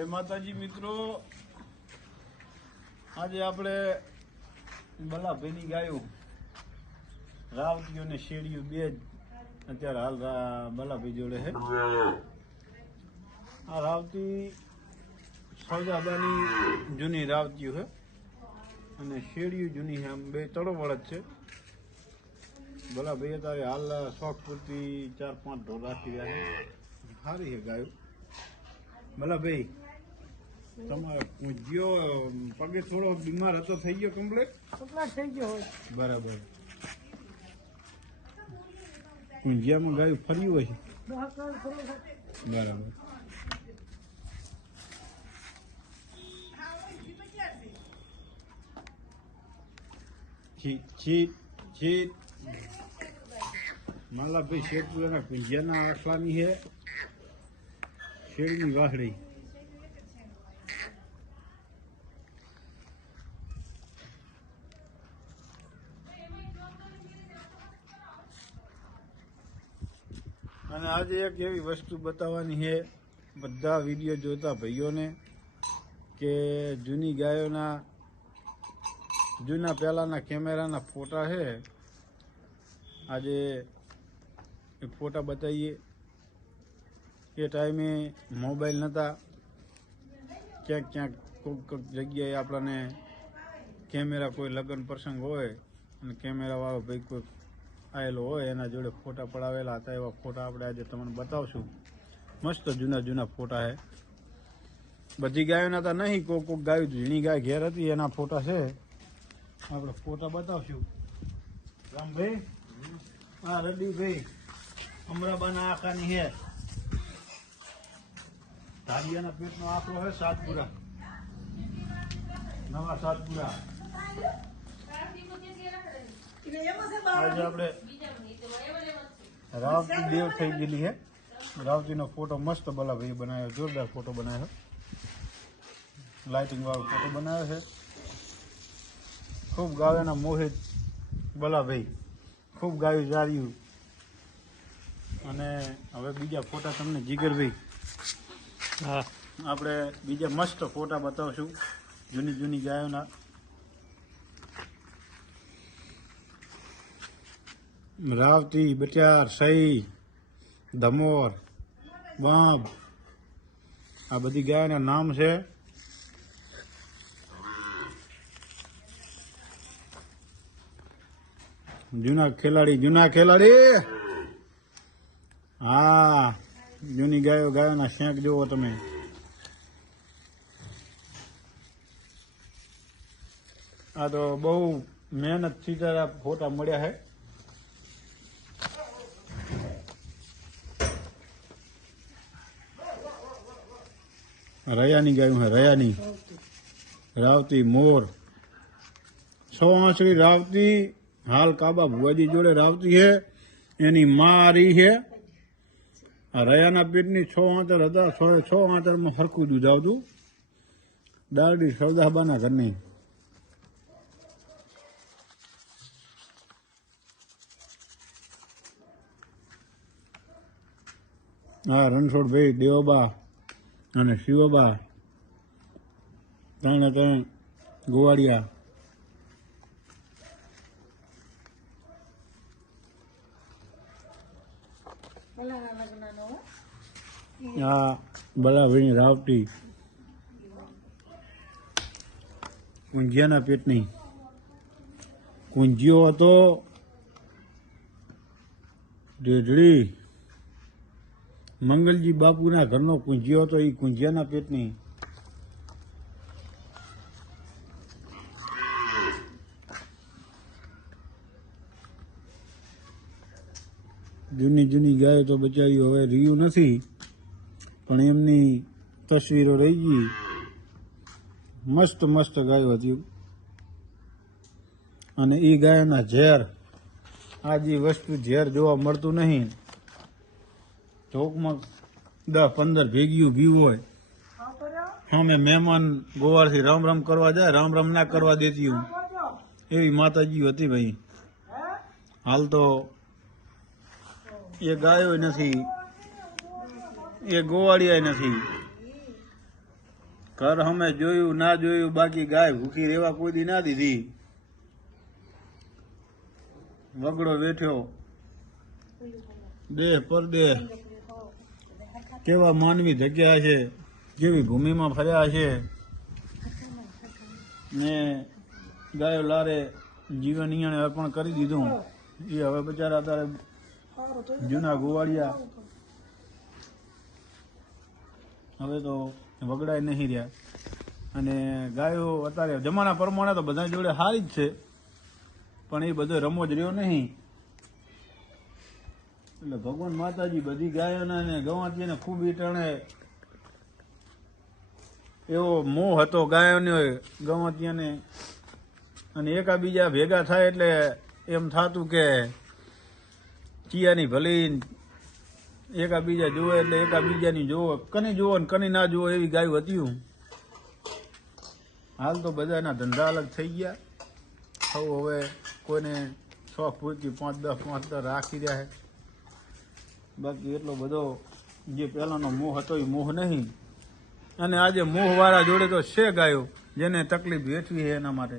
જય માતાજી મિત્રો, આજે આપણે બલાભાઈની ગાયો રાવતીઓ ને શેડીઓ બે જ અત્યારે હાલ બલાભાઈ જોડે છે. આ રાવતી સૌદાબાની જૂની રાવતીઓ છે અને શેડીઓ જૂની છે. આમ બે તળોવળ જ છે. બલાભાઈ અત્યારે હાલ શોખ પૂરતી 4-5 ઢોર રાખી રહ્યા છે. સારી છે ગાયો. બલાભાઈ તમારે પૂજ્યો પગે થોડો બીમાર હતો, થઈ ગયો કમ્પ્લીટ? થઈ ગયો હોય બરાબર. પૂંજિયામાં ગાયું ફર્યું હોય છે? બરાબર. ચીટ ચીટ ચીટ. મલ્લાભાઈ શેઠપુરાના પૂંજિયાના આખલાની છે શેડની વાસળી. અને આજે એક એવી વસ્તુ બતાવવાની છે બધા વિડીયો જોતા ભાઈઓને કે જૂની ગાયોના જૂના પહેલાંના કેમેરાના ફોટા છે. આજે એ ફોટા બતાવીએ. એ ટાઈમે મોબાઈલ નહોતા. ક્યાંક ક્યાંક કોઈક જગ્યાએ આપણને કેમેરા કોઈ લગ્ન પ્રસંગ હોય અને કેમેરાવાળો ભાઈ કોઈ આવેલો હોય એના જોડે ફોટા પડાવેલા હતા. એવા ફોટા આપણે આજે તમને બતાવશું. મસ્ત જૂના જૂના ફોટા છે. બધી ગાયોના તો નહીં, કોઈક ગાયો ઝીણી ગાય ઘેર હતી એના ફોટા છે. આપણે ફોટા બતાવશું. રામભાઈ, હા રડીભાઈ, અમરાબાના આખાની છે. ધારિયાના પેટનો આંકડો છે સાતપુરા, નવા સાતપુરા. આજે આપણે રાવતી દેવ થઈ ગયેલી છે. રાવતીનો ફોટો મસ્ત બલાભાઈ બનાવ્યો, જોરદાર ફોટો બનાવ્યો, લાઇટિંગ વાળો ફોટો બનાવ્યો છે. ખૂબ ગાયોના મોહિત બલાભાઈ, ખૂબ ગાયું જાર્યું. અને હવે બીજા ફોટા તમને જીગરભાઈ, હા આપણે બીજા મસ્ત ફોટા બતાવશું જૂની જૂની ગાયોના. રાવતી, બચાર, સહી, ધમોર, બાંબ, આ બધી ગાયોના નામ છે. જૂના ખેલાડી. હા, જૂની ગાયોના શેંક જોવો તમે. આ તો બહુ મહેનતથી તારા ફોટા મળ્યા છે. રયાની ગાયું છે, રયાની રાવતી મોર 100 આંસળી રાવતી. હાલ કાબા ભુવાજી જોડે રાવતી છે. એની માં રહી છે. આ રયાના પેટની 6 આંતર હતા. 6 આંતરમાં સરખું દૂધ આવતું. દારડી સૌદાબાના ઘરની. હા, રણછોડભાઈ, દેવબા અને શિવબા, 3 ગોવાળિયા. આ બલાભાઈની રાવતી કુંજિયાના પેટની. કુંજિયો હતો ડેઢડી. મંગલજી બાપુના ઘરનો કુંજિયો હતો. એ કુંજિયાના પેટની. જૂની ગાયો તો બચારી હવે રહ્યું નથી, પણ એમની તસવીરો રહી ગઈ. મસ્ત ગાયો હતી. અને એ ગાયોના ઝેર, આ જે વસ્તુ ઝેર જોવા મળતું નહીં. ચોકમાં 10-15 ભેગીયું ભી હોય. અમે મહેમાન ગોવાળથી રામ રામ કરવા જાય, રામ રામ ના કરવા દેતી હું. એવી માતાજી હતી ભાઈ. હાલ તો એ ગાયો નથી, એ ગોવાળિયા નથી. ઘર અમે જોયું ના જોયું, બાકી ગાય ભૂખી રહેવા કોઈ દી ના દીધી. વગડો વેઠ્યો દેહ પરદેહ, કેવા માનવી જગ્યા છે, કેવી ભૂમિમાં ફર્યા છે ને ગાયો લારે જીવન ઈયાણે અર્પણ કરી દીધું. એ હવે બચારા તારે જૂના ગોવાળિયા હવે તો વગડાય નહીં રહ્યા. અને ગાયો અત્યારે જમાના પ્રમાણે તો બધા જોડે સારી જ છે, પણ એ બધો રમો જ રહ્યો નહીં. એટલે ભગવાન માતાજી બધી ગાયોના ને ગવાતીને ખૂબ ઈટાણે એવો મોહ હતો ગાયોને ગવાતીને, અને એકાબીજા ભેગા થાય એટલે એમ થતું કે ચિયાની ભલી એકાબીજા જોવે એટલે એકાબીજાની જોવો, કની જોવો ને કની ના જોવો એવી ગાયું હતી. હાલ તો બધાના ધંધા અલગ થઈ ગયા. હવે કોઈને શોખ પૂરતી 5-10 રાખી રહ્યા છે. બાકી એટલો બધો જે પહેલાનો મોહ હતો એ મોહ નહીં. અને આજે મોહવાળા જોડે તો છે ગાયો, જેને તકલીફ વેઠવી છે એના માટે.